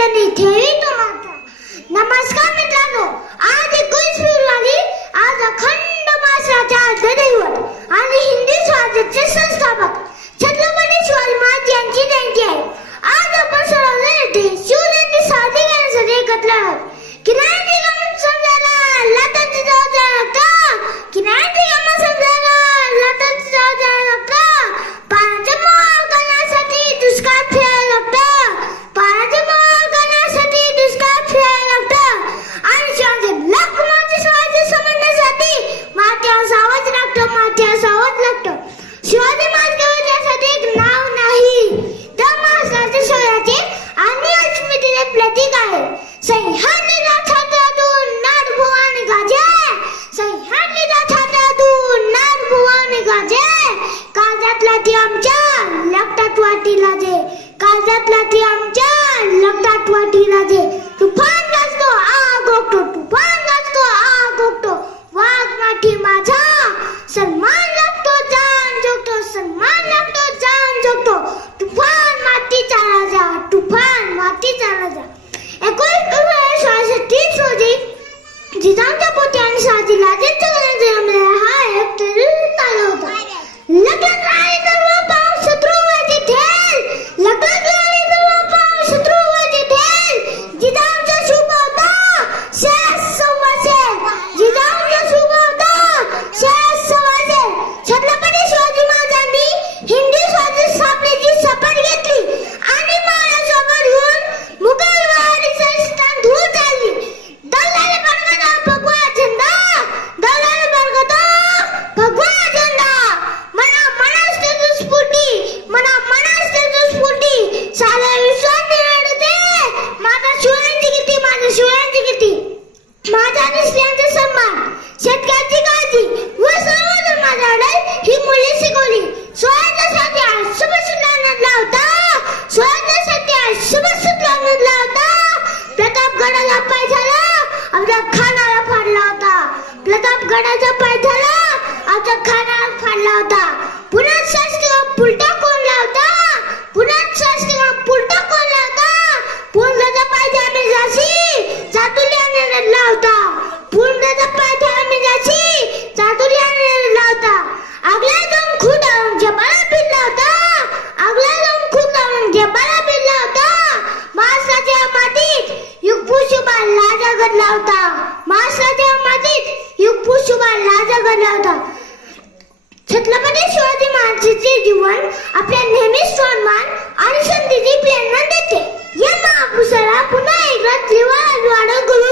समाजाने ठेवी तो माता. नमस्कार मित्रांनो, आज 21 फेब्रुवारी, आज अखंड महाराष्ट्राच्या दैवत आणि हिंदी स्वराज्याचे संस्थापक छत्रपती शिवाजी महाराज यांची जयंती आहे. आज आपण सर्वजण येथे शिवजयंती साजरी करण्यासाठी एकत्र आहोत. किनाऱ्याची गंमत समजायला लाटांची जाऊ जायला लागतं. किनाऱ्याची गंमत समजायला लाटांची जाऊ जायला लागतं. पाण्याचे मोल करण्यासाठी दुष्काळ फिरायला लागतं. पाण्याचे मोल करण्यासाठी दुष्काळ फिरायला लागतं. आणि शिवाजी लखमाची शिवाजी समजण्यासाठी माथ्यावर सावध लागतं. माथ्यावर सावध लागतं. शिवाजी महाराज केवळ त्यासाठी एक नाव नाही, तर महाराष्ट्राच्या शौर्याचे आणि अस्मितेचे प्रतीक आहे. सह्याद्रीच्या छातातून नादभुवाने गाजे. सह्याद्रीच्या छातातून नादभुवाने गाजे. काळजातला ती आमच्या लपटात वाटी लाजे. काळजातला ती आमच्या लपटात वाटी लाजे. तुफान गाजतो आग ओकतो. तुफान गाजतो आग ओकतो. वाघ माठी माझा सन्मान लागतो. जान जोगतो. सन्मान लागतो. जान जोगतो. तुफान मातीचा राजा. तुफान मातीचा राजा. 21 फेब्रुवारी 1630 रोजी जिजाऊच्या पोटी आणि शहाजी राजेंच्या घरात जन्मलेला हा एक तरुण होता. लग्नात राणी सर्व पाहून शत्रू व्हायचे ठेल. लग्नात राणी सर्व पाहून शत्रू व्हायचे ठेल. जिजाऊचा शुभ होता शेष संवासेल. जिजाऊचा शुभ होता शेष संवासेल. छत्रपती शिवाजी महाराजांनी हिंदी स्वराज्य स्थापनेची शपथ घेतली आणि महाराष्ट्रावर येऊन मुघलवादी संस्थान धूळ चालली. दौलाने बरगदा भगवा झेंडा. दौलाने बरगदा भगवा झेंडा. मना मनास तेजू स्फूर्ती. मना मनास तेजू स्फूर्ती. साऱ्या विश्वात निरडते माझा शिवरायांची कीर्ती. माझ्या शिवरायांची कीर्ती. माझा आणि स्त्रियांचा सन्मान. शेतकऱ्याची काळजी व सर्व धर्माचा लढाई ही मूल्ये शिकवली. स्वराज्यासाठी आयुष्यभर नडला होता. स्वराज्यासाठी आयुष्यभर नडला होता. प्रतापगडाला पाय झाला आमच्या खानाला फाडला होता. प्रतापगडाचा पाय झाला आमच्या खानाला फाडला होता. पुन्हा शास्त्रीला पुलटा कोणला होता. पुन्हा शास्त्रीला पुलटा कोणला होता. पुलटाचा पाय झाला जाशी चातुर्याने लढला होता. पुलटाचा पाय झाला जाशी चातुर्याने लढला होता. आगला जाऊन खूप आणून जबाला भिडला होता. आगला जाऊन खूप आणून जबाला भिडला होता. महाराष्ट्राच्या मातीत युगपुष्पा लाजा घडला होता. महाराष्ट्राच्या मातीत युगपुष्पा लाजा घडला होता. छत्रपती शिवाजी महाराजांचे जीवन आपल्या नेहमी सन्मान आणि संधीची प्रेरणा देते. या महापुरुषाला पुन्हा एकदा त्रिवार वाढ करून